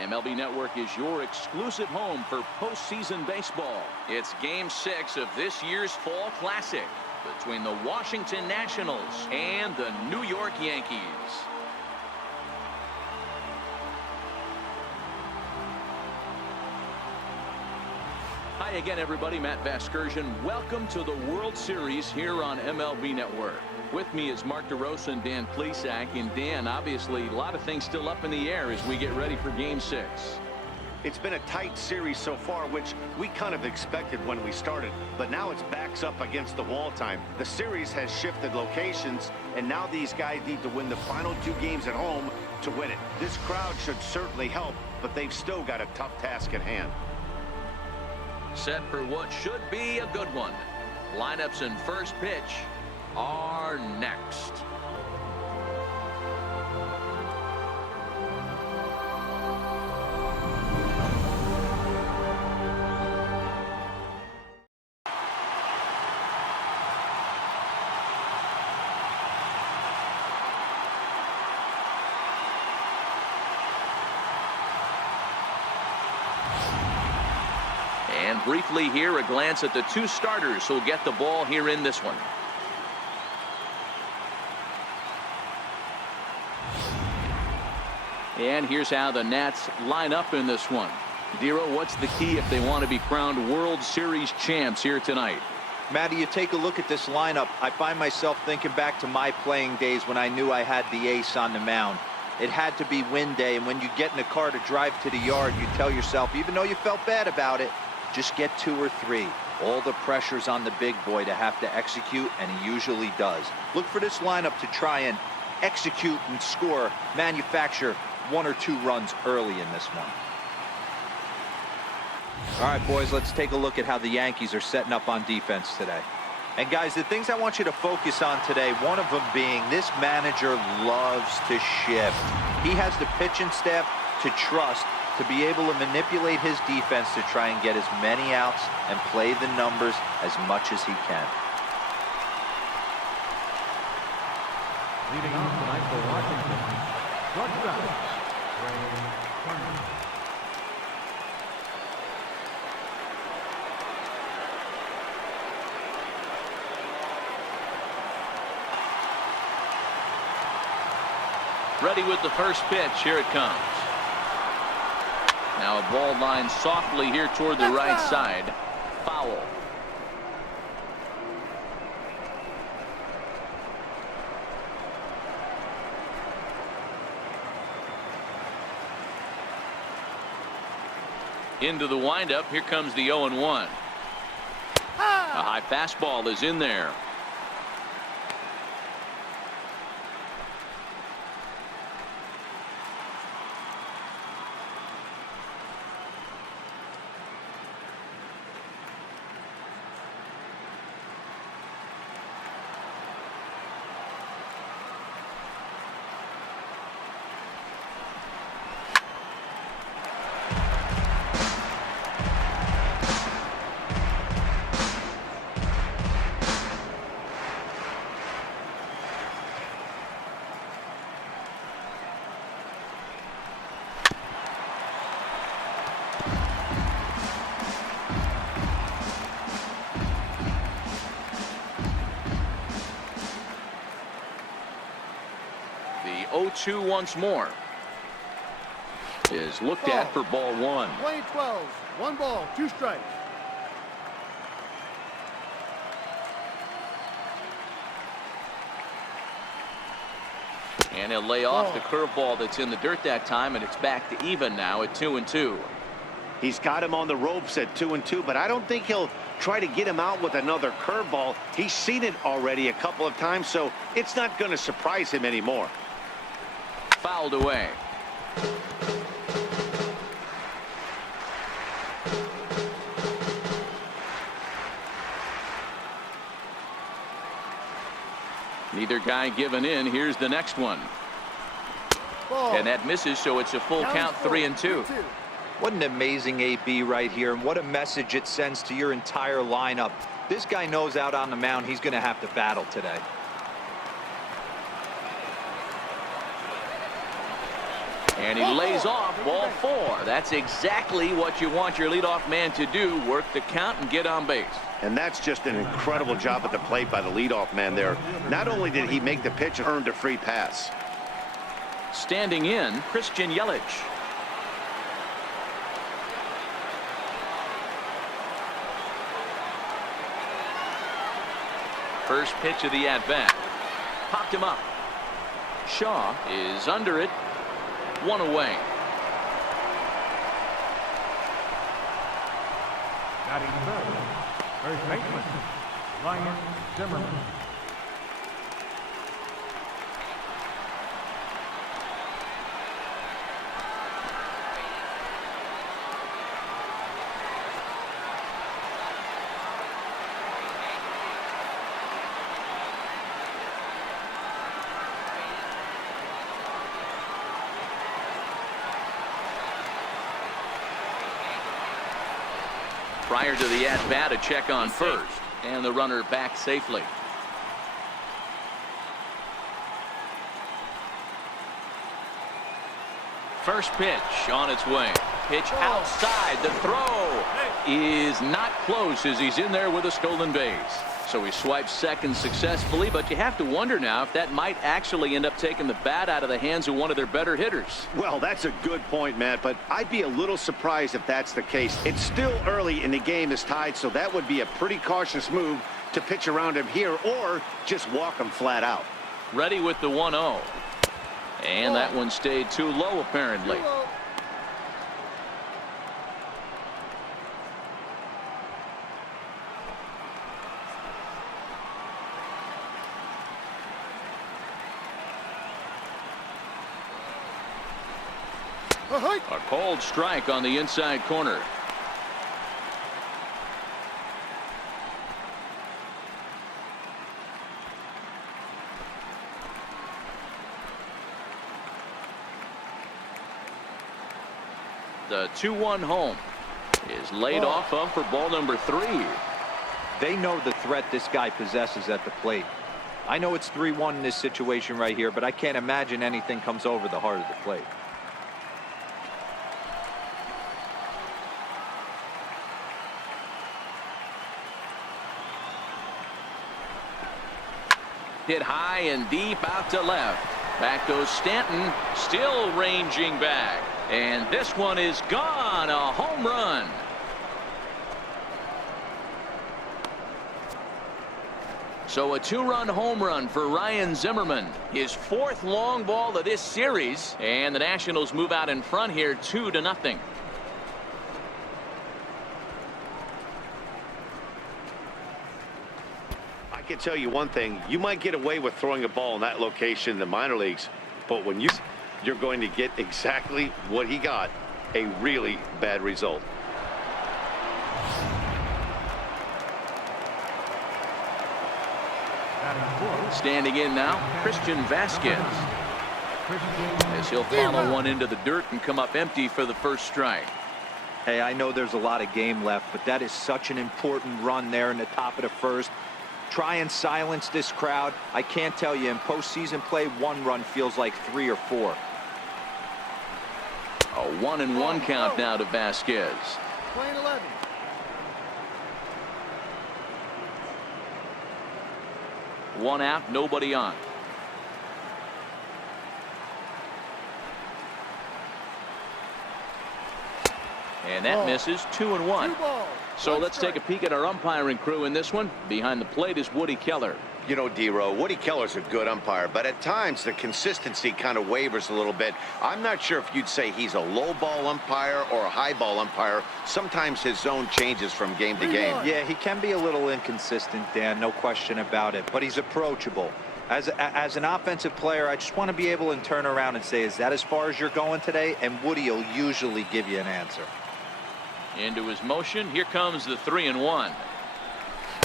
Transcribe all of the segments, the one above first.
MLB Network is your exclusive home for postseason baseball. It's Game 6 of this year's Fall Classic between the Washington Nationals and the New York Yankees. Hi again, everybody. Matt Vasgersian. Welcome to the World Series here on MLB Network. With me is Mark DeRosa and Dan Plesac. And Dan, obviously, a lot of things still up in the air as we get ready for Game 6. It's been a tight series so far, which we kind of expected when we started. But now it's backs up against the wall time. The series has shifted locations, and now these guys need to win the final 2 games at home to win it. This crowd should certainly help, but they've still got a tough task at hand. Set for what should be a good one. Lineups and first pitch are next. And briefly here, a glance at the 2 starters who'll get the ball here in this one. And here's how the Nats line up in this one. Dero, what's the key if they want to be crowned World Series champs here tonight? Matty, you take a look at this lineup. I find myself thinking back to my playing days when I knew I had the ace on the mound. It had to be win day, and when you get in a car to drive to the yard, you tell yourself, even though you felt bad about it, just get 2 or 3. All the pressure's on the big boy to have to execute, and he usually does. Look for this lineup to try and execute and score, manufacture 1 or 2 runs early in this one. All right, boys, let's take a look at how the Yankees are setting up on defense today. And guys, the things I want you to focus on today, one of them being this manager loves to shift. He has the pitching staff to trust to be able to manipulate his defense to try and get as many outs and play the numbers as much as he can. Leading off tonight for Washington, Ready with the first pitch. Here it comes. Now a ball line softly here toward the right side. Foul. Into the windup. Here comes the 0-1. A high fastball is in there. The 0-2 once more is looked at for ball 1. Play 12, 1 ball, 2 strikes. And he'll lay off the curveball that's in the dirt that time, and it's back to even now at 2-2. He's got him on the ropes at 2-2, but I don't think he'll try to get him out with another curveball. He's seen it already a couple of times, so it's not going to surprise him anymore. Fouled away. Neither guy giving in. Here's the next one. Ball. And that misses, so it's a full count, 3-2. What an amazing AB right here, and what a message it sends to your entire lineup. This guy knows out on the mound he's going to have to battle today. And he lays off ball 4. That's exactly what you want your leadoff man to do, work the count and get on base. And that's just an incredible job at the plate by the leadoff man there. Not only did he make the pitch, earned a free pass. Standing in, Christian Yelich. First pitch of the at-bat. Popped him up. Shaw is under it. 1 away. Batting third, first baseman, Ryan Zimmerman. Prior to the at-bat, a check on first, and the runner back safely. First pitch on its way. Pitch outside. The throw is not close as he's in there with a stolen base. So he swipes second successfully, but you have to wonder now if that might actually end up taking the bat out of the hands of one of their better hitters. Well, that's a good point, Matt, but I'd be a little surprised if that's the case. It's still early and the game is tied, so that would be a pretty cautious move to pitch around him here or just walk him flat out. Ready with the 1-0. And that one stayed too low, apparently. A cold strike on the inside corner. The 2-1 home is laid off of for ball number 3. They know the threat this guy possesses at the plate. I know it's 3-1 in this situation right here, but I can't imagine anything comes over the heart of the plate. Hit high and deep out to left. Back goes Stanton, still ranging back. And this one is gone. A home run. So a 2-run home run for Ryan Zimmerman. His 4th long ball of this series. And the Nationals move out in front here 2-0. I can tell you one thing. You might get away with throwing a ball in that location in the minor leagues, but when you're going to get exactly what he got, a really bad result. Standing in now, Christian Vasquez. As he'll follow one into the dirt and come up empty for the first strike. Hey, I know there's a lot of game left, but that is such an important run there in the top of the first. Try and silence this crowd. I can't tell you, in postseason play, 1 run feels like 3 or 4. A 1-1 count now to Vasquez. Playing 11. One out, nobody on. And that misses. 2-1. So let's take a peek at our umpiring crew in this one. Behind the plate is Woody Keller. You know, D-Row, Woody Keller's a good umpire, but at times the consistency kind of wavers a little bit. I'm not sure if you'd say he's a low ball umpire or a high ball umpire. Sometimes his zone changes from game to game. Yeah, he can be a little inconsistent, Dan, no question about it, but he's approachable. As an offensive player, I just want to be able to turn around and say, is that as far as you're going today? And Woody will usually give you an answer. Into his motion. Here comes the 3-1.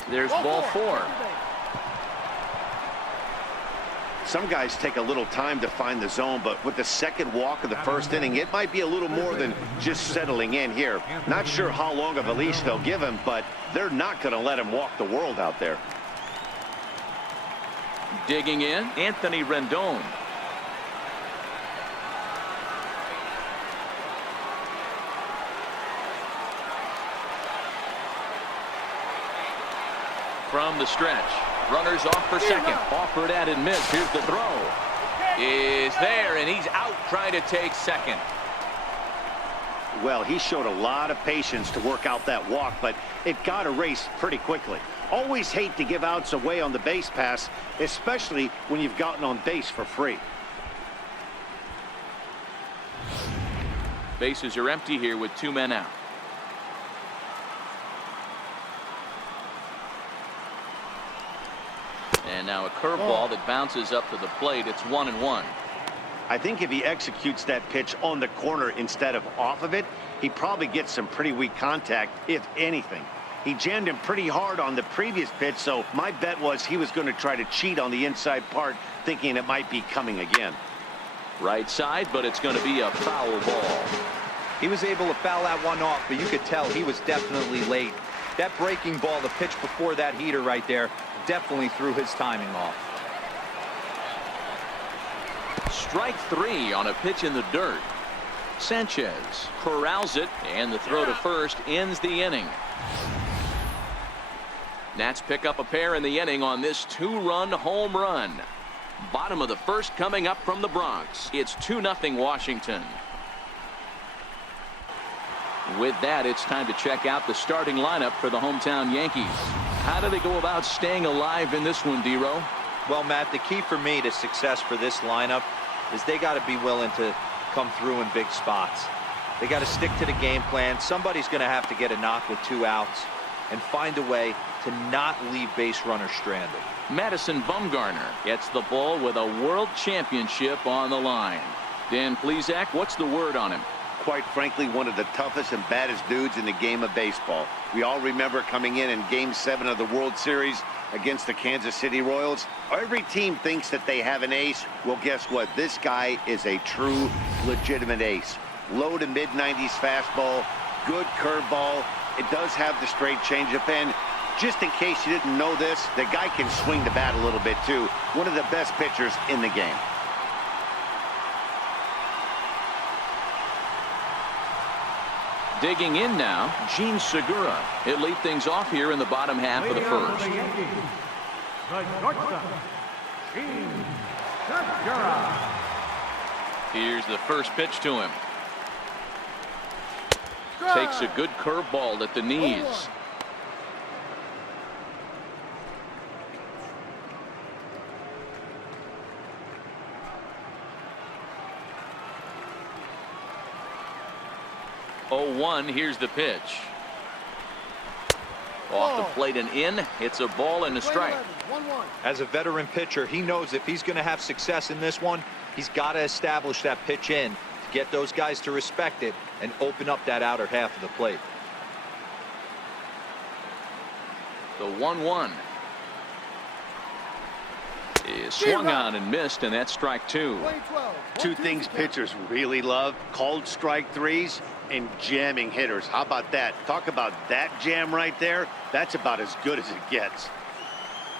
There's ball 4. Some guys take a little time to find the zone, but with the second walk of the first inning, it might be a little more than just settling in here. Not sure how long of a leash they'll give him, but they're not going to let him walk the world out there. Digging in, Anthony Rendon. from the stretch. Runners off for second. Offered at and missed. Here's the throw. Is there, and he's out trying to take second. Well, he showed a lot of patience to work out that walk, but it got erased pretty quickly. Always hate to give outs away on the base pass, especially when you've gotten on base for free. Bases are empty here with 2 men out. And now a curveball that bounces up to the plate. It's 1-1. I think if he executes that pitch on the corner instead of off of it, he probably gets some pretty weak contact, if anything. He jammed him pretty hard on the previous pitch, so my bet was he was going to try to cheat on the inside part, thinking it might be coming again. Right side, but it's going to be a foul ball. He was able to foul that one off, but you could tell he was definitely late. That breaking ball, the pitch before that heater right there, definitely threw his timing off. Strike 3 on a pitch in the dirt. Sanchez corrals it, and the throw to first ends the inning. Nats pick up a pair in the inning on this 2-run home run. Bottom of the first coming up from the Bronx. It's 2-0 Washington. With that, it's time to check out the starting lineup for the hometown Yankees. How do they go about staying alive in this one, D-Row? Well, Matt, the key for me to success for this lineup is they got to be willing to come through in big spots. They got to stick to the game plan. Somebody's going to have to get a knock with 2 outs and find a way to not leave base runners stranded. Madison Bumgarner gets the ball with a world championship on the line. Dan Plesac, what's the word on him? Quite frankly, one of the toughest and baddest dudes in the game of baseball. We all remember coming in Game 7 of the World Series against the Kansas City Royals. Every team thinks that they have an ace. Well, guess what? This guy is a true, legitimate ace. Low to mid-90s fastball, good curveball. It does have the straight changeup, and just in case you didn't know this, the guy can swing the bat a little bit too. One of the best pitchers in the game. Digging in now, Gene Segura. He'll lead things off here in the bottom half of the first. The shortstop, Gene Segura. Here's the first pitch to him. Takes a good curveball at the knees. Oh, here's the pitch. Off the plate and in. It's a ball and a strike. As a veteran pitcher, he knows if he's going to have success in this one, he's got to establish that pitch in to get those guys to respect it and open up that outer half of the plate. The 1-1 is swung on and missed, and that's strike 2. 2 things pitchers really love: called strike 3s and jamming hitters. How about that? Talk about that jam right there. That's about as good as it gets.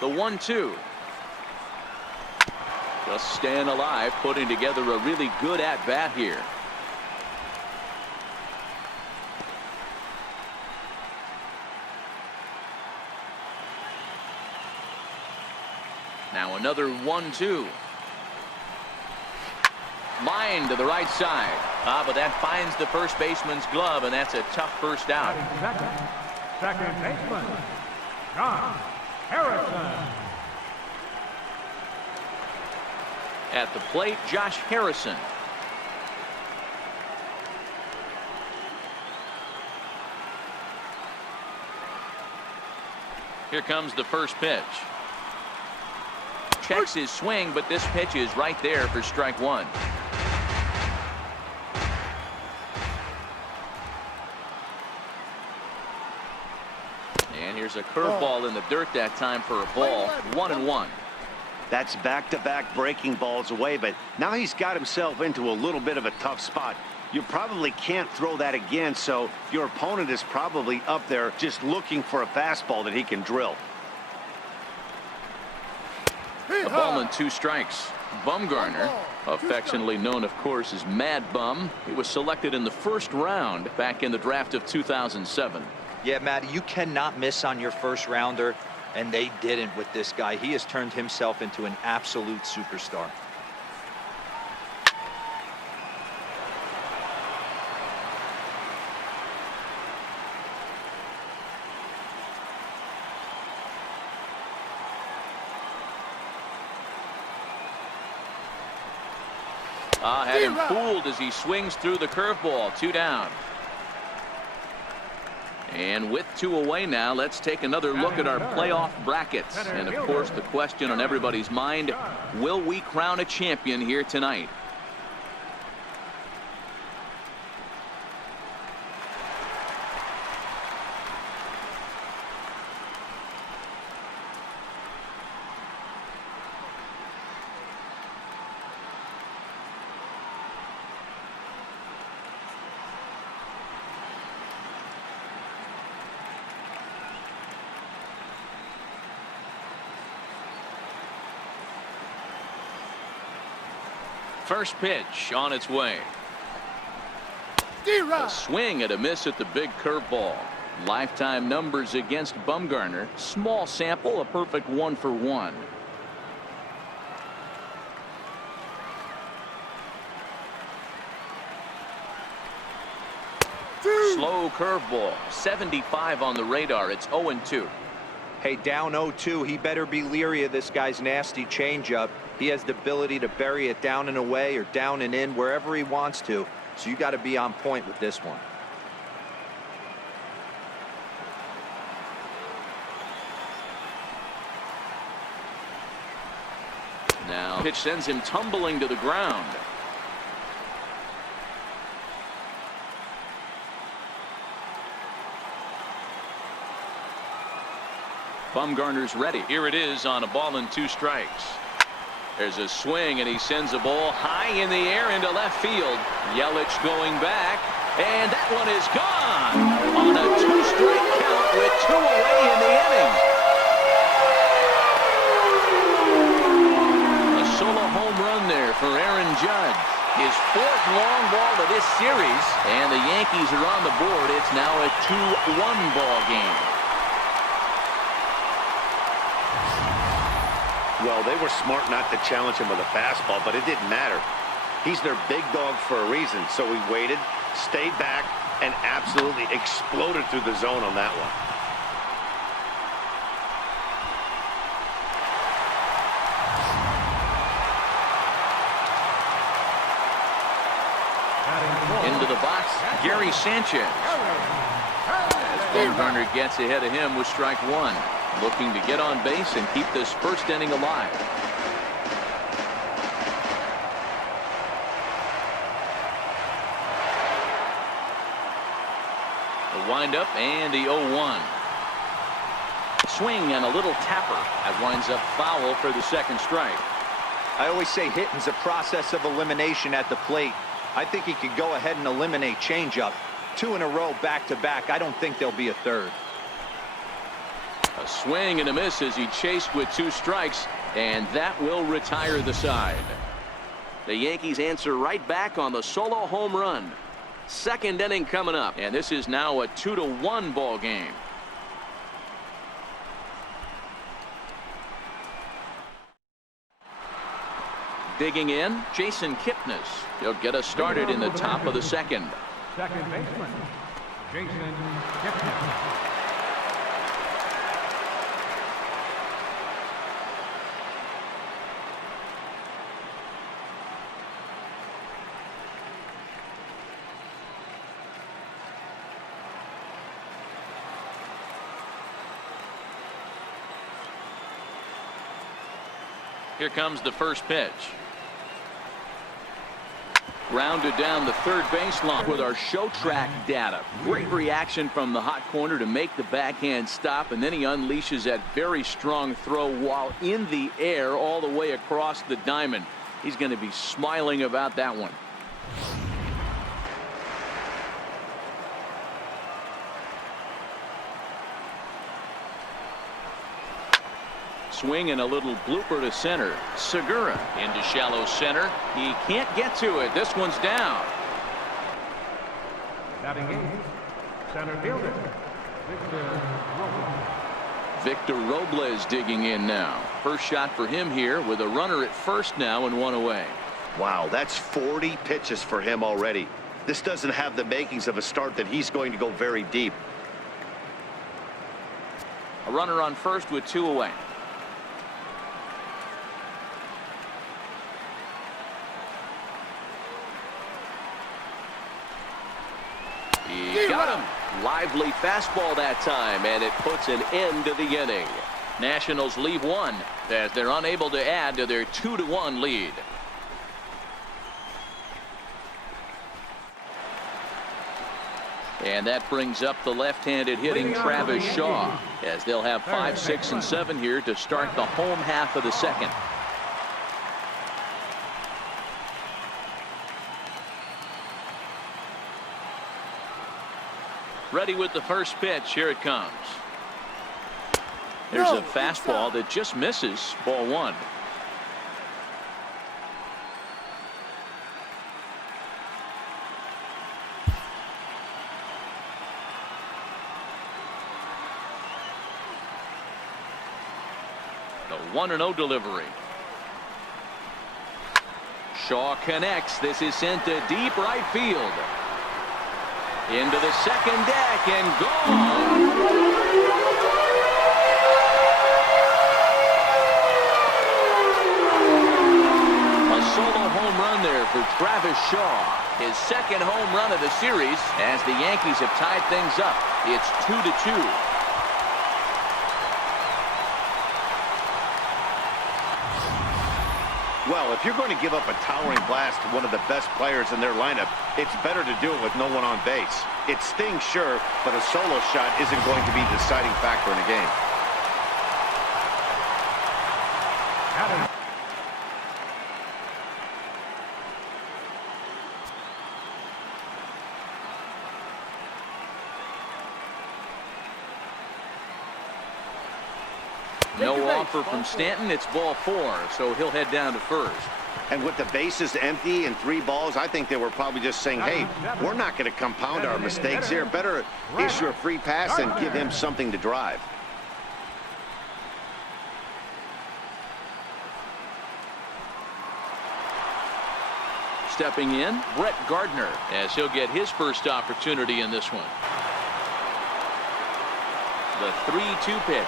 The 1-2. Just staying alive, putting together a really good at-bat here. Now another 1-2. Line to the right side. But that finds the first baseman's glove, and that's a tough first out. Second baseman, John Harrison. At the plate, Josh Harrison. Here comes the first pitch. Checks his swing, but this pitch is right there for strike 1. And here's a curveball in the dirt that time for a ball. 1-1. That's back-to-back breaking balls away, but now he's got himself into a little bit of a tough spot. You probably can't throw that again, so your opponent is probably up there just looking for a fastball that he can drill. A ball and 2 strikes. Bumgarner, affectionately known, of course, as Mad Bum. He was selected in the first round back in the draft of 2007. Yeah, Matt, you cannot miss on your first rounder. And they didn't with this guy. He has turned himself into an absolute superstar. Had him fooled as he swings through the curveball. 2 down. And with 2 away now, let's take another look at our playoff brackets. And, of course, the question on everybody's mind, will we crown a champion here tonight? First pitch on its way. A swing and a miss at the big curveball. Lifetime numbers against Bumgarner. Small sample, a perfect 1 for 1. Slow curveball. 75 on the radar. It's 0-2. Hey, down 0-2. He better be leery of this guy's nasty changeup. He has the ability to bury it down and away or down and in wherever he wants to. So you got to be on point with this one. Now pitch sends him tumbling to the ground. Bumgarner's ready. Here it is on a ball and 2 strikes. There's a swing, and he sends a ball high in the air into left field. Yelich going back, and that one is gone on a 2-strike count with 2 away in the inning. A solo home run there for Aaron Judge. His 4th long ball of this series, and the Yankees are on the board. It's now a 2-1 ball game. Well, they were smart not to challenge him with a fastball, but it didn't matter. He's their big dog for a reason, so he waited, stayed back, and absolutely exploded through the zone on that one. Into the box, Gary Sanchez. As Bumgarner gets ahead of him with strike 1. Looking to get on base and keep this first inning alive. The windup and the 0-1. Swing and a little tapper. That winds up foul for the 2nd strike. I always say hitting's a process of elimination at the plate. I think he could go ahead and eliminate changeup. 2 in a row back-to-back. I don't think there'll be a 3rd. A swing and a miss as he chased with 2 strikes, and that will retire the side. The Yankees answer right back on the solo home run. 2nd inning coming up, and this is now a 2-1 ball game. Digging in, Jason Kipnis. He'll get us started in the top of the 2nd. Second baseman, Jason Kipnis. Here comes the first pitch. Grounded down the 3rd baseline with our show track data. Great reaction from the hot corner to make the backhand stop, and then he unleashes that very strong throw while in the air all the way across the diamond. He's going to be smiling about that one. Swing and a little blooper to center. Segura into shallow center. He can't get to it. This one's down. Batting in, center fielder, Victor Robles. Victor Robles digging in now. First shot for him here with a runner at first now and one away. Wow, that's 40 pitches for him already. This doesn't have the makings of a start that he's going to go very deep. A runner on first with two away. He got him. Lively fastball that time, and it puts an end to the inning. Nationals leave one as they're unable to add to their 2-1 lead. And that brings up the left-handed hitting Travis Shaw, as they'll have 5, 6, and 7 here to start the home half of the second. Ready with the first pitch. Here it comes. There's a fastball that just misses. Ball one. The 1-0 delivery. Shaw connects. This is sent to deep right field. Into the second deck and gone. A solo home run there for Travis Shaw. His second home run of the series as the Yankees have tied things up. It's 2-2. Well, if you're going to give up a towering blast to one of the best players in their lineup, it's better to do it with no one on base. It stings, sure, but a solo shot isn't going to be the deciding factor in a game. No offer from Stanton. It's ball 4, so he'll head down to first. And with the bases empty and 3 balls, I think they were probably just saying, hey, we're not going to compound our mistakes here. Better issue a free pass and give him something to drive. Stepping in, Brett Gardner, as he'll get his first opportunity in this one. The 3-2 pitch.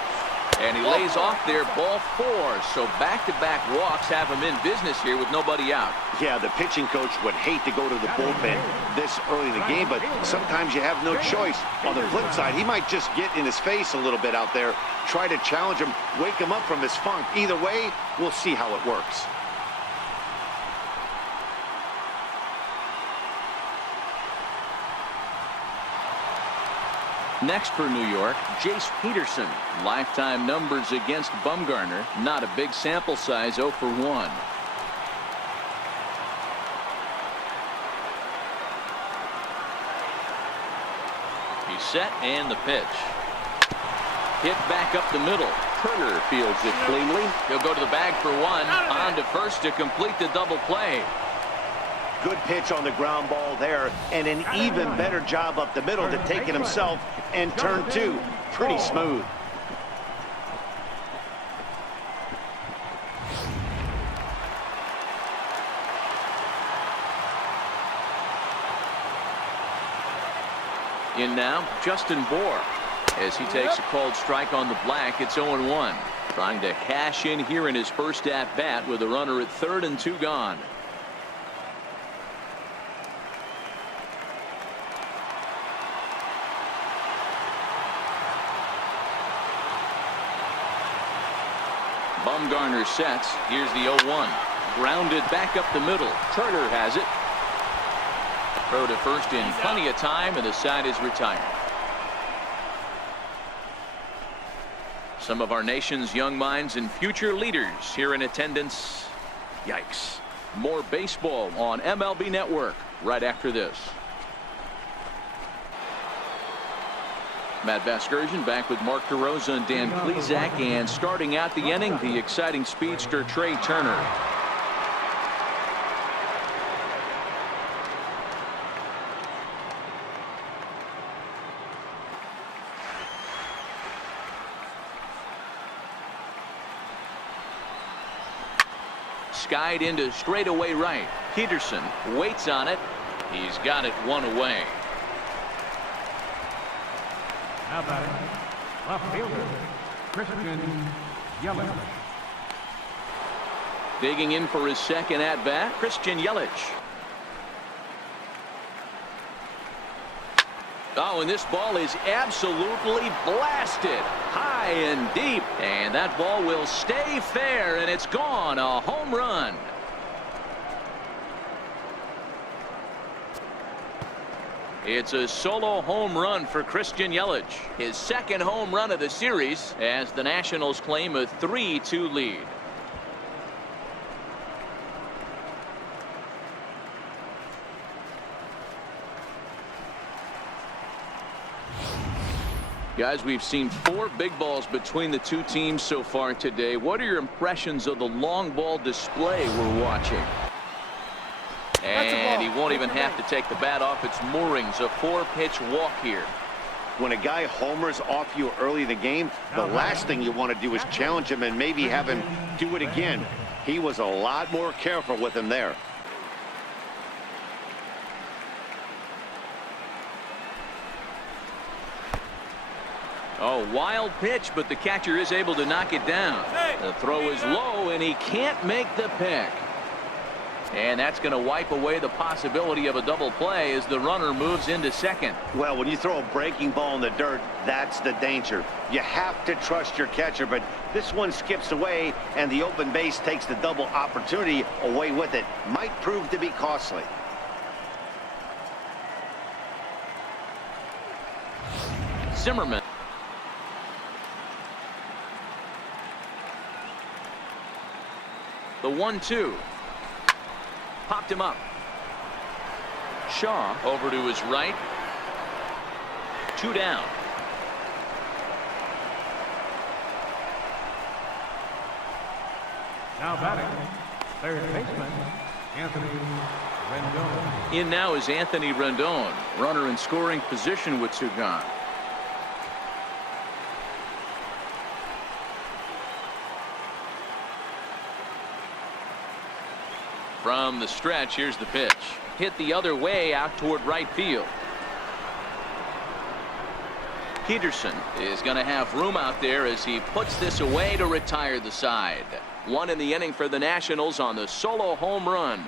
And he lays off there, ball 4. So back-to-back walks have him in business here with nobody out. Yeah, the pitching coach would hate to go to the bullpen this early in the game, but sometimes you have no choice. On the flip side, he might just get in his face a little bit out there, try to challenge him, wake him up from his funk. Either way, we'll see how it works. Next for New York, Jace Peterson. Lifetime numbers against Bumgarner. Not a big sample size, 0 for 1. He's set and the pitch. Hit back up the middle. Turner fields it cleanly. He'll go to the bag for 1. On to first to complete the double play. Good pitch on the ground ball there, and an even better job up the middle to take it himself and turn 2. Pretty smooth. In now, Justin Bohr. As he takes a called strike on the black, it's 0-1. Trying to cash in here in his first at-bat with a runner at third and 2 gone. Bumgarner sets. Here's the 0-1. Grounded back up the middle. Turner has it. Throw to first in plenty of time, and the side is retired. Some of our nation's young minds and future leaders here in attendance. Yikes. More baseball on MLB Network right after this. Matt Vasgersian back with Mark DeRosa and Dan Plesac, and starting out the inning, the exciting speedster Trey Turner. skied into straightaway right. Peterson waits on it. He's got it one away. Now batting, left fielder, Christian Yelich. Digging in for his second at-bat, Christian Yelich. Oh, and this ball is absolutely blasted high and deep, and that ball will stay fair, and it's gone. A home run. It's a solo home run for Christian Yelich, his second home run of the series, as the Nationals claim a 3-2 lead. Guys, we've seen 4 big balls between the two teams so far today. What are your impressions of the long ball display we're watching? And he won't even have to take the bat off its moorings. A 4-pitch walk here. When a guy homers off you early in the game, the last thing you want to do is challenge him and maybe have him do it again. He was a lot more careful with him there. Oh, wild pitch, but the catcher is able to knock it down. The throw is low, and he can't make the pick. And that's going to wipe away the possibility of a double play as the runner moves into second. Well, when you throw a breaking ball in the dirt, that's the danger. You have to trust your catcher, but this one skips away, and the open base takes the double opportunity away with it. Might prove to be costly. Zimmerman. The 1-2. Popped him up. Shaw over to his right. 2 down. Now batting, third baseman, Anthony Rendon. In now is Anthony Rendon, runner in scoring position with 2 gone. From the stretch, here's the pitch. Hit the other way out toward right field. Peterson is going to have room out there as he puts this away to retire the side. 1 in the inning for the Nationals on the solo home run.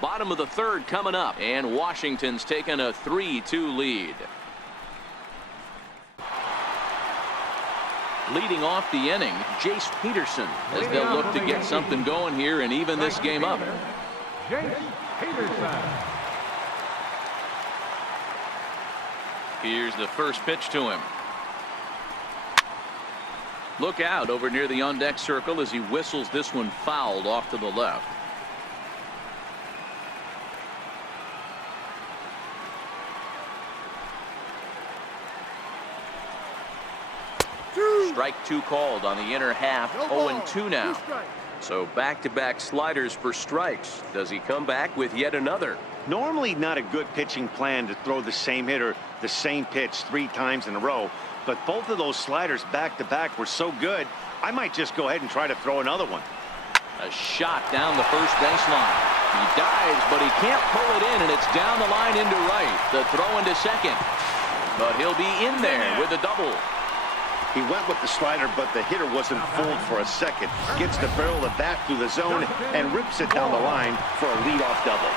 Bottom of the 3rd coming up, and Washington's taken a 3-2 lead. Leading off the inning, Jace Peterson, as they'll look to get something going here and even this game up. Jace Peterson. Here's the first pitch to him. Look out over near the on-deck circle as he whistles this one fouled off to the left. Strike 2 called on the inner half. 0-2 now. So back-to-back sliders for strikes. Does he come back with yet another? Normally not a good pitching plan to throw the same hitter the same pitch 3 times in a row, but both of those sliders back-to-back were so good, I might just go ahead and try to throw another one. A shot down the first baseline. He dives, but he can't pull it in, and it's down the line into right. The throw into second. But he'll be in there with a double. He went with the slider, but the hitter wasn't fooled for a second. Gets the barrel of the bat through the zone and rips it down the line for a leadoff double.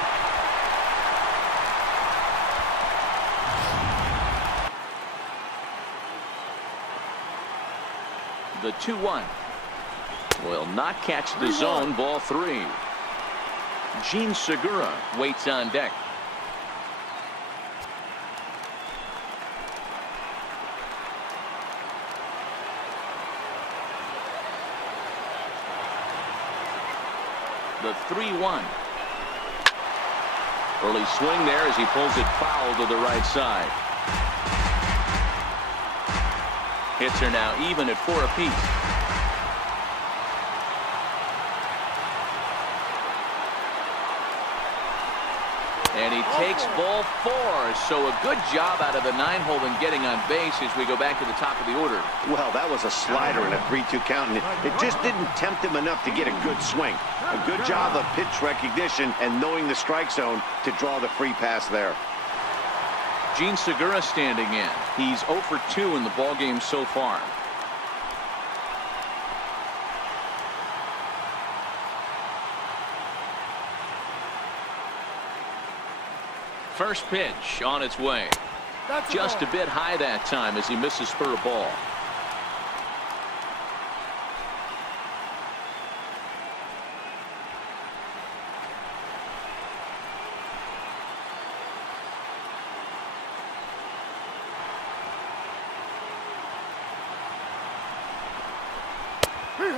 The 2-1 will not catch the zone. Ball 3. Gene Segura waits on deck. The 3-1. Early swing there as he pulls it foul to the right side. Hits are now even at 4 apiece. And he takes ball 4. So a good job out of the 9-hole in getting on base as we go back to the top of the order. Well, that was a slider and a 3-2 count, and it just didn't tempt him enough to get a good swing. A good job of pitch recognition and knowing the strike zone to draw the free pass there. Gene Segura standing in. He's 0 for 2 in the ballgame so far. First pitch on its way. Just a bit high that time as he misses spur of ball.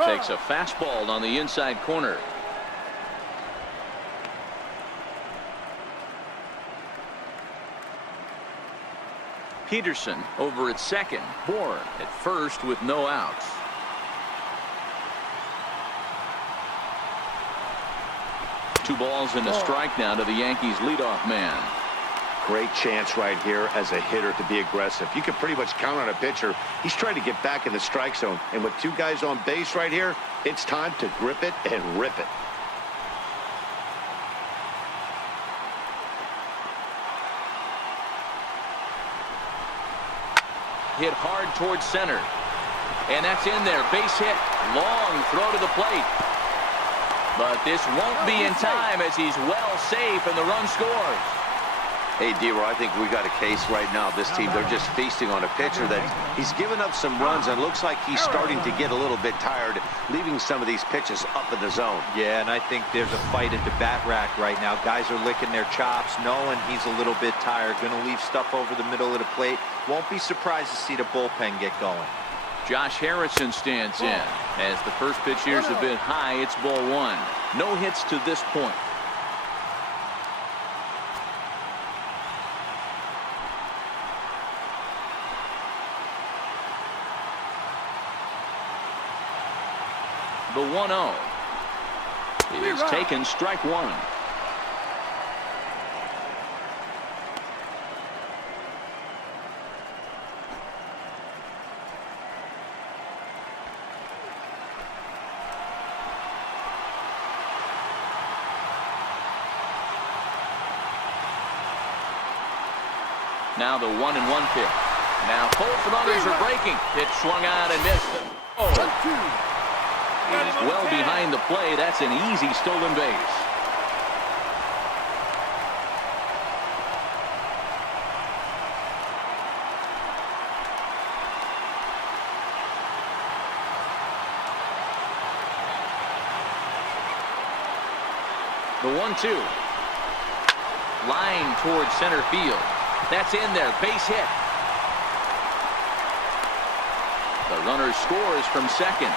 Takes a fastball on the inside corner. Peterson over at second. Bourne at first with no outs. Two balls and a strike now to the Yankees leadoff man. Great chance right here as a hitter to be aggressive. You can pretty much count on a pitcher. He's trying to get back in the strike zone. And with 2 guys on base right here, it's time to grip it and rip it. Hit hard towards center. And that's in there. Base hit. Long throw to the plate. But this won't be in time as he's well safe and the run scores. Hey, D-Roy, I think we got a case right now. This team, they're just feasting on a pitcher that he's given up some runs and looks like he's starting to get a little bit tired, leaving some of these pitches up in the zone. Yeah, and I think there's a fight at the bat rack right now. Guys are licking their chops, knowing he's a little bit tired, going to leave stuff over the middle of the plate. Won't be surprised to see the bullpen get going. Josh Harrison stands in. As the first pitch here's a bit high, it's ball 1. No hits to this point. The 1-0 is taken, strike 1. Now the 1-1 pitch. Now both runners are breaking. Pitch swung out and missed. Oh. He's well behind the play. That's an easy stolen base. The 1-2. Line towards center field. That's in there. Base hit. The runner scores from second.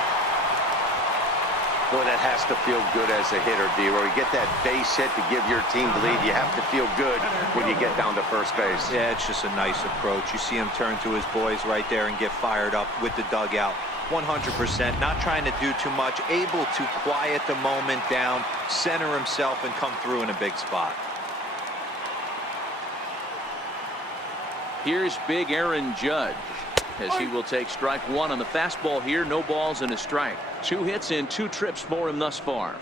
Boy, that has to feel good as a hitter, D-Roy. You get that base hit to give your team the lead. You have to feel good when you get down to first base. Yeah, it's just a nice approach. You see him turn to his boys right there and get fired up with the dugout. 100%, not trying to do too much, able to quiet the moment down, center himself, and come through in a big spot. Here's big Aaron Judge as he will take strike 1 on the fastball here. No balls and a strike. 2 hits and 2 trips for him thus far.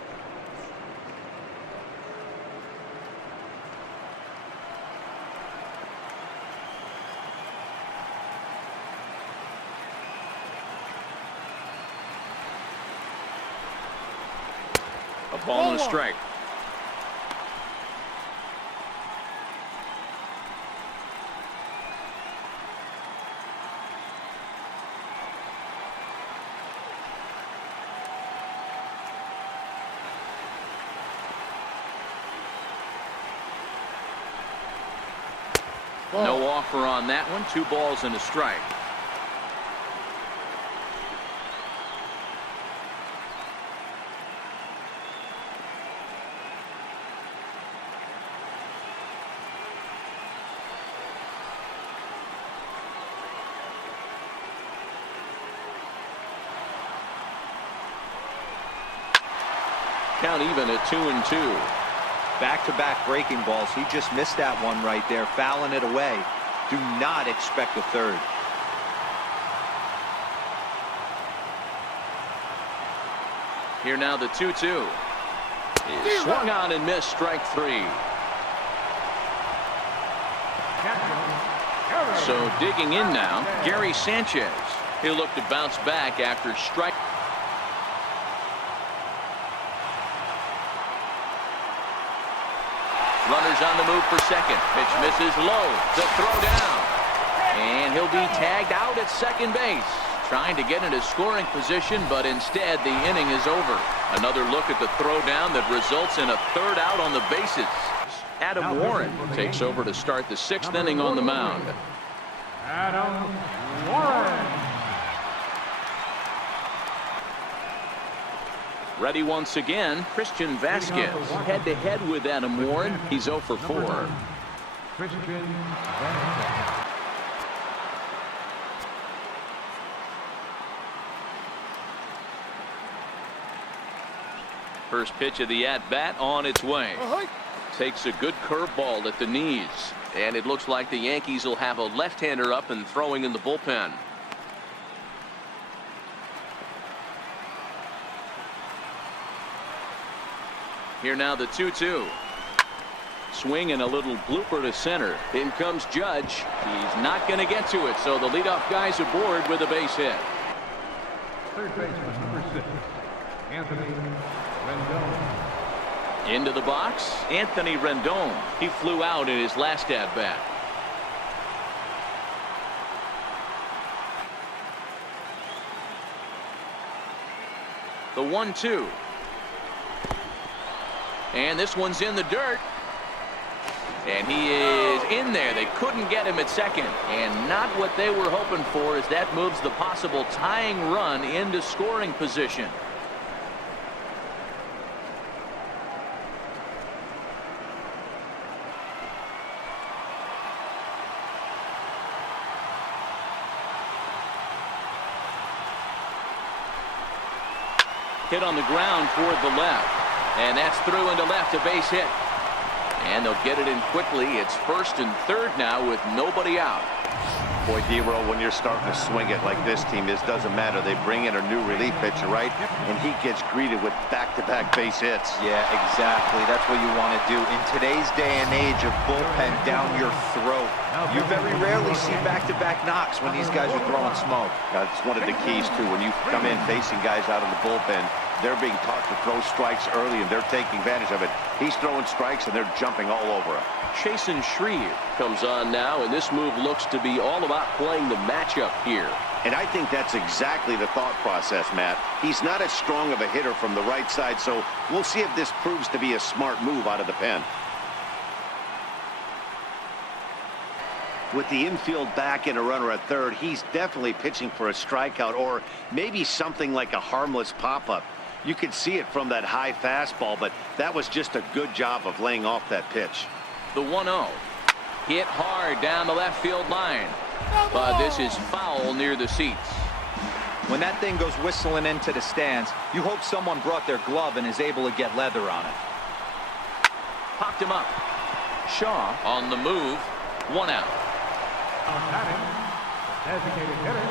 A ball and a strike. No offer on that one. 2 balls and a strike. Count even at 2-2. Back-to-back breaking balls. He just missed that one right there, fouling it away. Do not expect a third. Here now the 2-2. Is swung on and missed, strike 3. So digging in now, Gary Sanchez. He'll look to bounce back after strike. Runners on the move for second. Pitch misses low. The throw down. And he'll be tagged out at second base. Trying to get into scoring position, but instead the inning is over. Another look at the throw down that results in a third out on the bases. Adam Warren takes over to start the 6th inning on the mound. Adam Warren. Ready once again, Christian Vasquez. Head-to-head with Adam Warren. He's 0 for 4. Christian Vasquez. First pitch of the at-bat on its way. Takes a good curveball at the knees. And it looks like the Yankees will have a left-hander up and throwing in the bullpen. Here now the 2-2. Swing and a little blooper to center. In comes Judge. He's not going to get to it, so the leadoff guy's aboard with a base hit. Third baseman, number 6, Anthony Rendon. Into the box, Anthony Rendon. He flew out in his last at-bat. The 1-2. And this one's in the dirt. And he is in there. They couldn't get him at second. And not what they were hoping for, as that moves the possible tying run into scoring position. Hit on the ground toward the left. And that's through into left, a base hit. And they'll get it in quickly. It's 1st and 3rd now with nobody out. Boy, D-Row, when you're starting to swing it like this team is, doesn't matter. They bring in a new relief pitcher, right? And he gets greeted with back-to-back base hits. Yeah, exactly. That's what you want to do. In today's day and age of bullpen down your throat, you very rarely see back-to-back knocks when these guys are throwing smoke. That's one of the keys, too. When you come in facing guys out of the bullpen, they're being taught to throw strikes early, and they're taking advantage of it. He's throwing strikes, and they're jumping all over him. Chasen Shreve comes on now, and this move looks to be all about playing the matchup here. And I think that's exactly the thought process, Matt. He's not as strong of a hitter from the right side, so we'll see if this proves to be a smart move out of the pen. With the infield back and a runner at third, he's definitely pitching for a strikeout or maybe something like a harmless pop-up. You could see it from that high fastball, but that was just a good job of laying off that pitch. The 1-0. Hit hard down the left field line. But this is foul near the seats. When that thing goes whistling into the stands, you hope someone brought their glove and is able to get leather on it. Popped him up. Shaw on the move. 1 out. Designated hitter.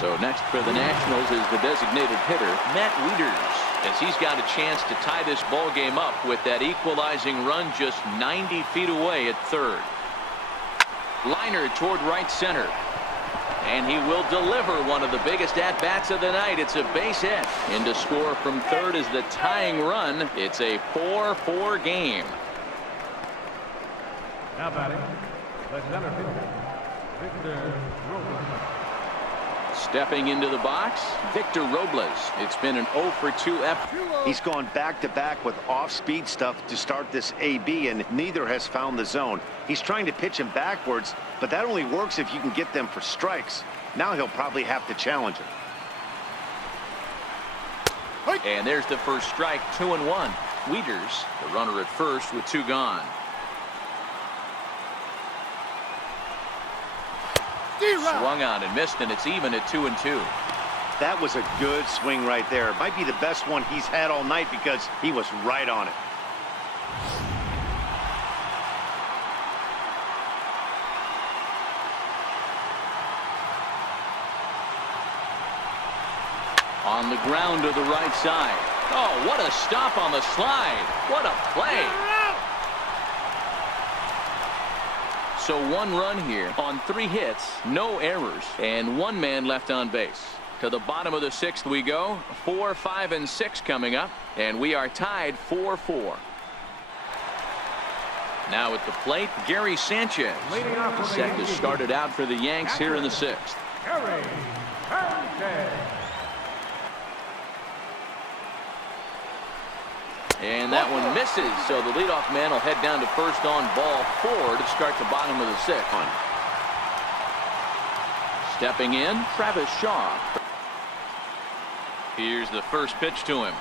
So next for the Nationals is the designated hitter, Matt Wieters, as he's got a chance to tie this ball game up with that equalizing run just 90 feet away at third. Liner toward right center. And he will deliver one of the biggest at-bats of the night. It's a base hit. In to score from third is the tying run. It's a 4-4 game. Now batting, the center fielder, Victor Robles. Stepping into the box, Victor Robles. It's been an 0 for 2 effort. He's gone back-to-back with off-speed stuff to start this AB, and neither has found the zone. He's trying to pitch him backwards, but that only works if you can get them for strikes. Now he'll probably have to challenge him. And there's the first strike, 2-1. Wieters, the runner at first with 2 gone. Swung on and missed, and it's even at 2-2. That was a good swing right there. It might be the best one he's had all night because he was right on it. On the ground to the right side. Oh, what a stop on the slide. What a play. So 1 run here on 3 hits, no errors, and 1 man left on base. To the bottom of the 6th we go. 4, 5, and 6 coming up, and we are tied 4-4. Now at the plate, Gary Sanchez. Set to start it out for the Yanks here in the 6th. Gary Sanchez. And that one misses, so the leadoff man will head down to first on ball 4 to start the bottom of the 6th. Stepping in, Travis Shaw. Here's the first pitch to him.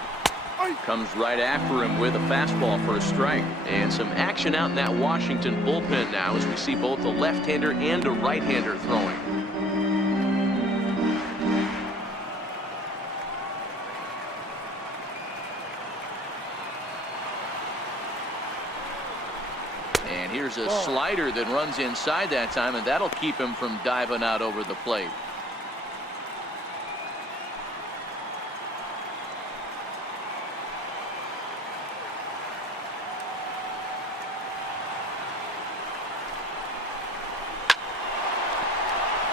Comes right after him with a fastball for a strike. And some action out in that Washington bullpen now as we see both a left-hander and a right-hander throwing. And here's a slider that runs inside that time, and that'll keep him from diving out over the plate.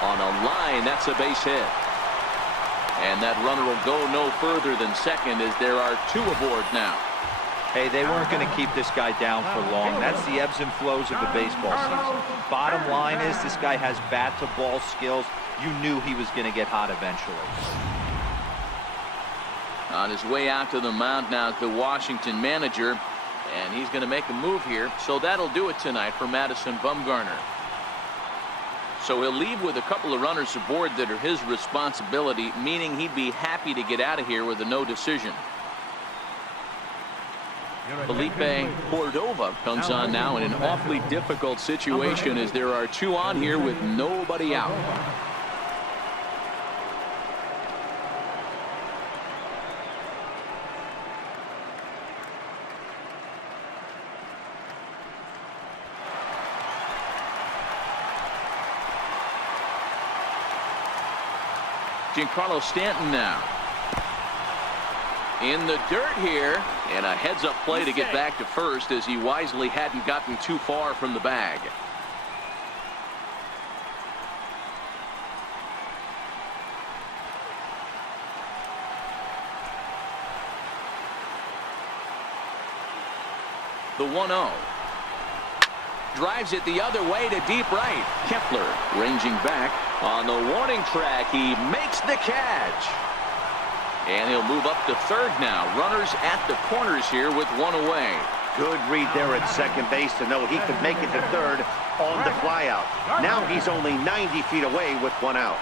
On a line, that's a base hit. And that runner will go no further than second as there are 2 aboard now. Hey, they weren't going to keep this guy down for long. That's the ebbs and flows of the baseball season. Bottom line is this guy has bat-to-ball skills. You knew he was going to get hot eventually. On his way out to the mound now is the Washington manager, and he's going to make a move here. So that'll do it tonight for Madison Bumgarner. So he'll leave with a couple of runners aboard that are his responsibility, meaning he'd be happy to get out of here with a no decision. Felipe Cordova comes on now in an awfully difficult situation as there are 2 on here with nobody out. Giancarlo Stanton now. In the dirt here, and a heads-up play to get back to first as he wisely hadn't gotten too far from the bag. The 1-0. Drives it the other way to deep right. Kepler ranging back on the warning track. He makes the catch. And he'll move up to third now. Runners at the corners here with 1 away. Good read there at second base to know he could make it to third on the flyout. Now he's only 90 feet away with 1 out.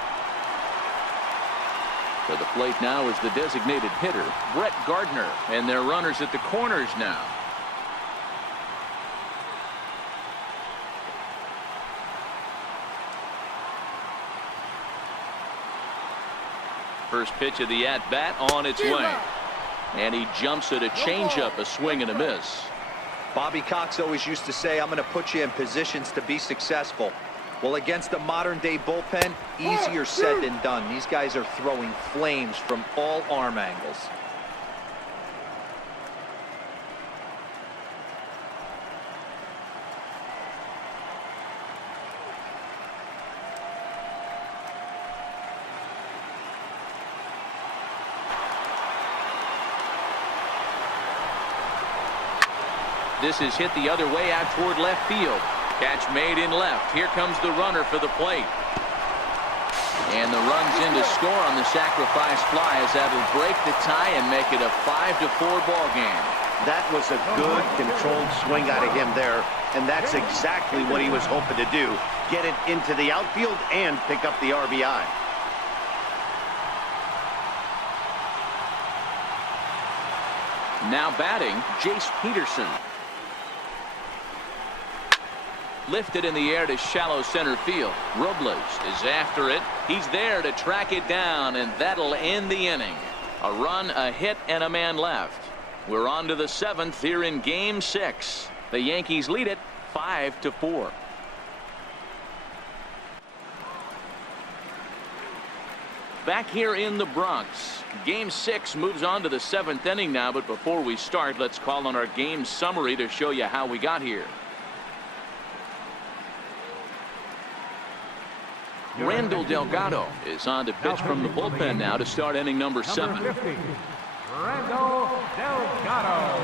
To the plate now is the designated hitter, Brett Gardner. And their runners at the corners now. First pitch of the at-bat on its way. And he jumps at a changeup, a swing and a miss. Bobby Cox always used to say, I'm going to put you in positions to be successful. Well, against the modern-day bullpen, easier said than done. These guys are throwing flames from all arm angles. This is hit the other way out toward left field. Catch made in left. Here comes the runner for the plate. And the runs in to score on the sacrifice fly as that'll break the tie and make it a 5-4 ball game. That was a good controlled swing out of him there, and that's exactly what he was hoping to do. Get it into the outfield and pick up the RBI. Now batting, Jace Peterson. Lifted in the air to shallow center field. Robles is after it. He's there to track it down, and that'll end the inning. A run, a hit, and a man left. We're on to the 7th here in Game 6. The Yankees lead it 5-4. Back here in the Bronx. Game 6 moves on to the 7th inning now, but before we start, let's call on our game summary to show you how we got here. Randall Delgado is on to pitch from the bullpen now to start inning number 7. Number 50, Randall Delgado.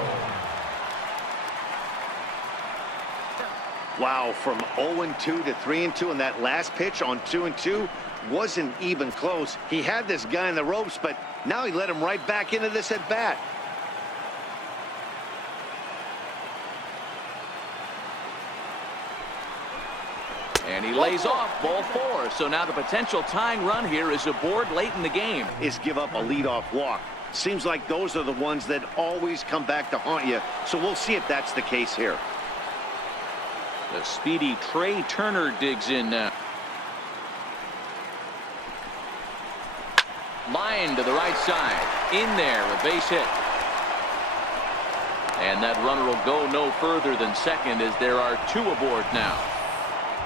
Wow, from 0-2 to 3-2, and that last pitch on 2-2 wasn't even close. He had this guy in the ropes, but now he let him right back into this at bat. And he lays off ball 4. So now the potential tying run here is aboard late in the game. Is give up a leadoff walk. Seems like those are the ones that always come back to haunt you. So we'll see if that's the case here. The speedy Trey Turner digs in now. Line to the right side. In there, a base hit. And that runner will go no further than second as there are 2 aboard now.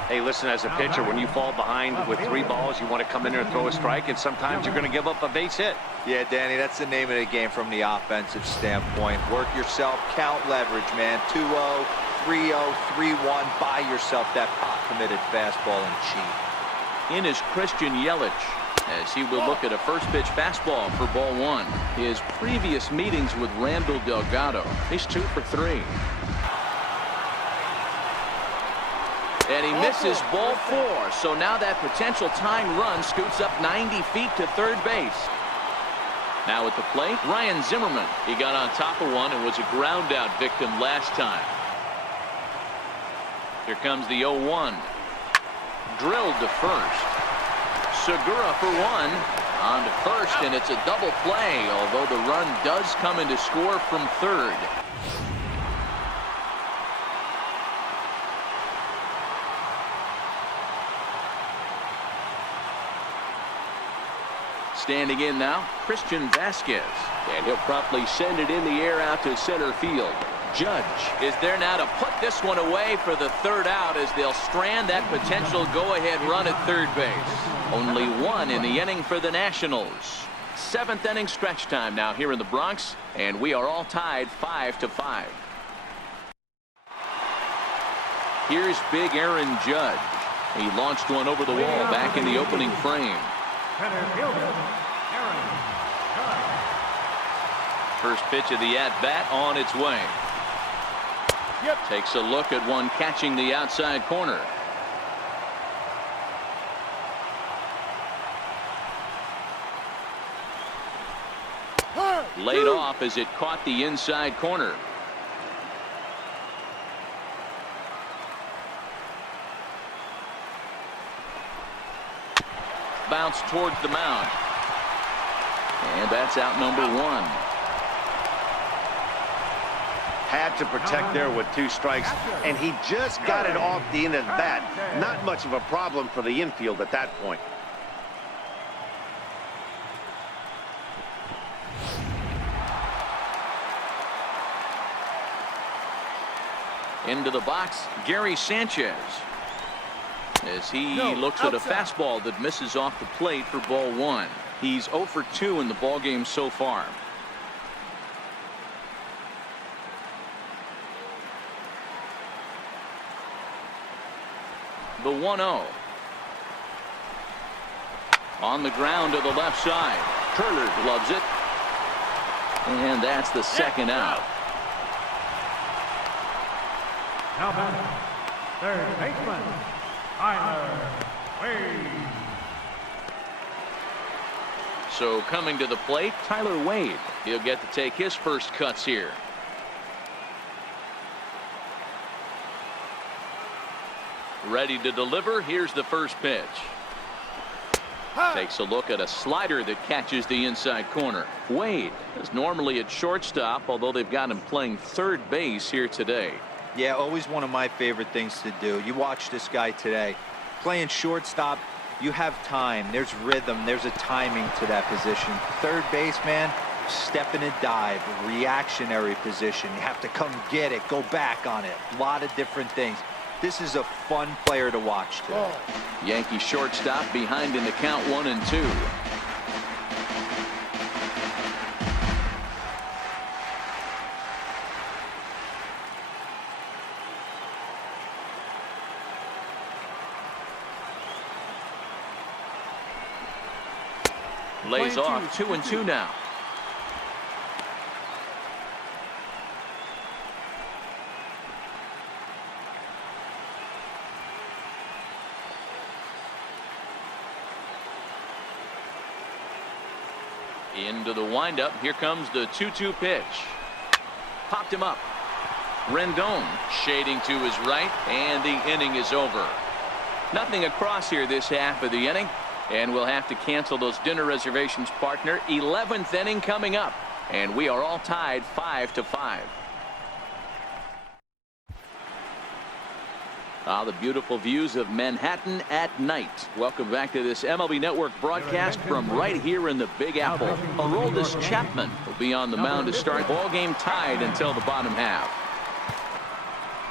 Hey, listen, as a pitcher, when you fall behind with 3 balls, you want to come in there and throw a strike, and sometimes you're going to give up a base hit. Yeah, Danny, that's the name of the game from the offensive standpoint. Work yourself, count leverage, man. 2-0, 3-0, 3-1. Buy yourself that pop-committed fastball and cheat. In is Christian Yelich, as he will look at a first pitch fastball for ball 1. His previous meetings with Randall Delgado, he's 2 for 3. And he misses ball 4. So now that potential tying run scoots up 90 feet to third base. Now at the plate, Ryan Zimmerman. He got on top of one and was a ground out victim last time. Here comes the 0-1. Drilled to first. Segura for 1. On to first, and it's a double play, although the run does come in to score from third. Standing in now, Christian Vasquez. And he'll promptly send it in the air out to center field. Judge is there now to put this one away for the third out as they'll strand that potential go-ahead run at third base. Only 1 in the inning for the Nationals. 7th inning stretch time now here in the Bronx, and we are all tied 5-5. Here's big Aaron Judge. He launched one over the wall back in the opening frame. Center fielder, Aaron Judge. First pitch of the at-bat on its way. Takes a look at one catching the outside corner. Laid off as it caught the inside corner. Bounce towards the mound. And that's out number 1. Had to protect there with 2 strikes, and he just got it off the end of the bat. Not much of a problem for the infield at that point. Into the box, Gary Sanchez. As he looks at a fastball that misses off the plate for ball 1. He's 0 for 2 in the ballgame so far. The 1-0. On the ground to the left side. Turner loves it. And that's the second out. Now batting, third baseman, Tyler Wade. So coming to the plate, Tyler Wade. He'll get to take his first cuts here. Ready to deliver. Here's the first pitch. Takes a look at a slider that catches the inside corner. Wade is normally at shortstop, although they've got him playing third base here today. Yeah, always one of my favorite things to do. You watch this guy today. Playing shortstop, you have time. There's rhythm. There's a timing to that position. Third base, man, step in and dive. Reactionary position. You have to come get it. Go back on it. A lot of different things. This is a fun player to watch today. Yankee shortstop behind in the count 1-2. Lays off 2-2 now. Into the windup. Here comes the 2-2 pitch. Popped him up. Rendon shading to his right, and the inning is over. Nothing across here this half of the inning, and we'll have to cancel those dinner reservations, partner. 11th inning coming up, and we are all tied 5-5. The beautiful views of Manhattan at night. Welcome back to this MLB Network broadcast from right here in the Big Apple. Aroldis Chapman will be on the mound to start. Ball game tied until the bottom half.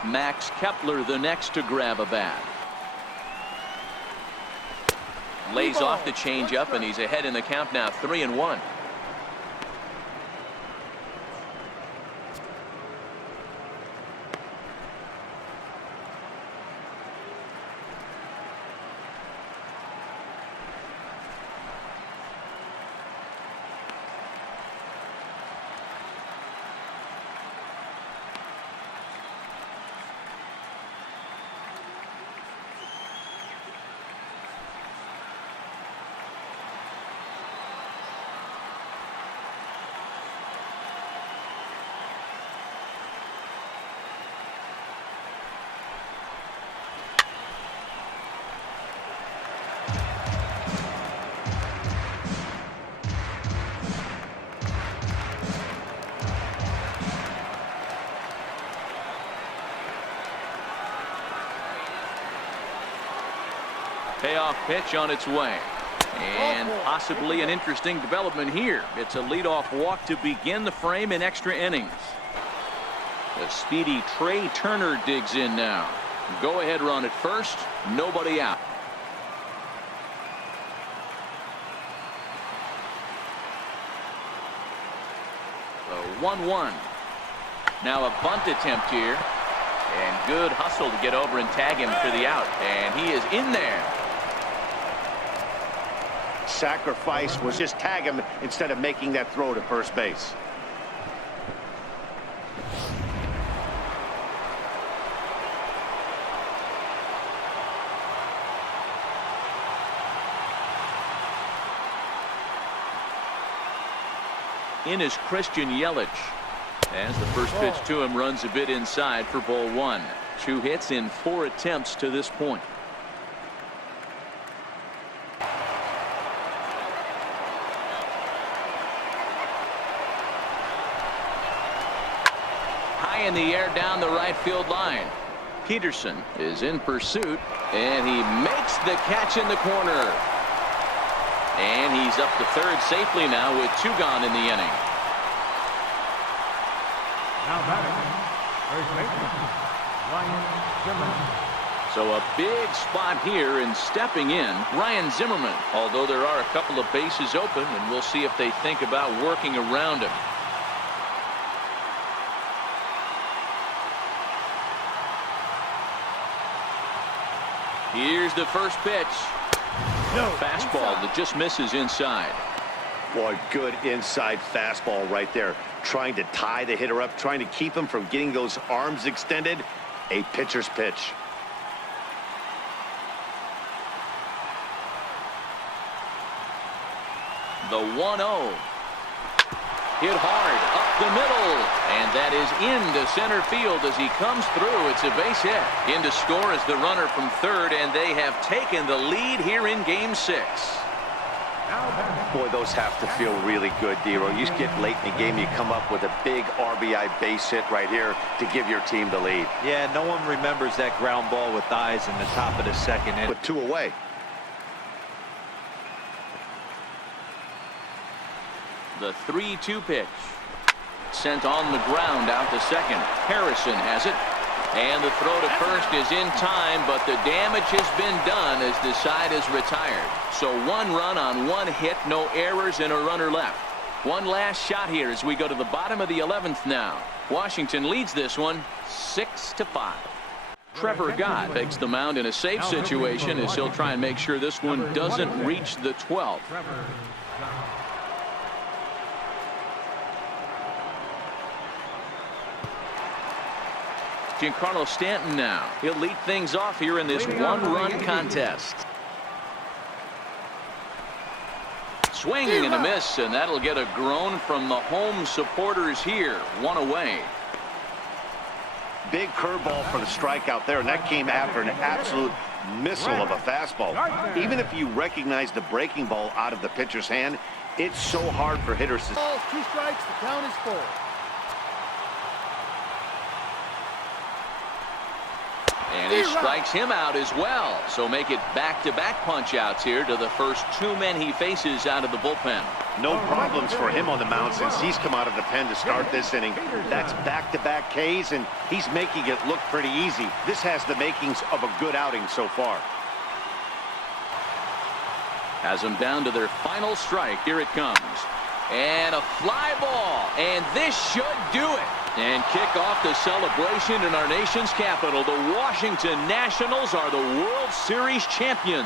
Max Kepler the next to grab a bat. Lays off the changeup, and he's ahead in the count now, 3-1. Payoff pitch on its way, and possibly an interesting development here. It's a leadoff walk to begin the frame in extra innings. The speedy Trey Turner digs in now. Go ahead run at first, nobody out. The 1-1. Now a bunt attempt here, and good hustle to get over and tag him for the out, and he is in there. Sacrifice was just tag him instead of making that throw to first base. In is Christian Yelich. As the first pitch to him runs a bit inside for ball one. 2 hits in 4 attempts to this point. In the air down the right field line. Peterson is in pursuit, and he makes the catch in the corner. And he's up to third safely now with 2 gone in the inning. Now batting, first baseman, Ryan Zimmerman. So a big spot here, and stepping in, Ryan Zimmerman. Although there are a couple of bases open, and we'll see if they think about working around him. Here's the first pitch. Fastball that just misses inside. Boy, good inside fastball right there. Trying to tie the hitter up, trying to keep him from getting those arms extended. A pitcher's pitch. The 1-0. Hit hard up the middle, and that is into center field as he comes through. It's a base hit. In to score is the runner from third, and they have taken the lead here in game 6. Boy, those have to feel really good, Dero. You get late in the game, you come up with a big RBI base hit right here to give your team the lead. Yeah, no one remembers that ground ball with eyes in the top of the second inning. With 2 away. The 3-2 pitch. Sent on the ground out to second. Harrison has it. And the throw to first is in time, but the damage has been done as the side is retired. So 1 run on 1 hit, no errors, and a runner left. One last shot here as we go to the bottom of the 11th now. Washington leads this one 6-5. Trevor Gott takes the mound in a safe situation as he'll try and make sure this one doesn't reach the 12th. Trevor Gott. Giancarlo Stanton now. He'll lead things off here in this one-run contest. Swing and a miss, and that'll get a groan from the home supporters here. One away. Big curveball for the strikeout there, and that came after an absolute missile of a fastball. Even if you recognize the breaking ball out of the pitcher's hand, it's so hard for hitters to... 2 strikes, the count is 4. And he strikes him out as well. So make it back-to-back punch-outs here to the first 2 men he faces out of the bullpen. No problems for him on the mound since he's come out of the pen to start this inning. That's back-to-back Ks, and he's making it look pretty easy. This has the makings of a good outing so far. Has them down to their final strike. Here it comes. And a fly ball. And this should do it. And kick off the celebration in our nation's capital. The Washington Nationals are the World Series champions.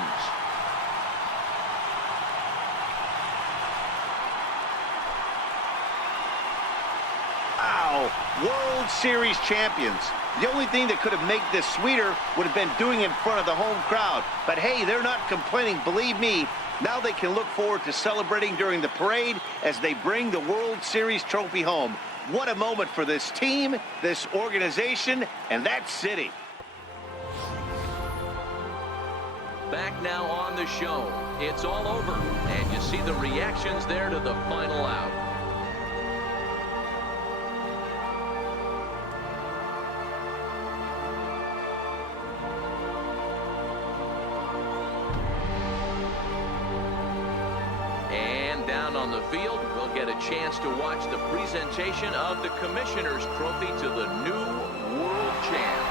Wow, World Series champions. The only thing that could have made this sweeter would have been doing it in front of the home crowd. But hey, they're not complaining, believe me. Now they can look forward to celebrating during the parade as they bring the World Series trophy home. What a moment for this team, this organization, and that city. Back now on the show. It's all over, and you see the reactions there to the final out. And down on the field, we'll get a chance to watch the presentation of the Commissioner's Trophy to the new world champ.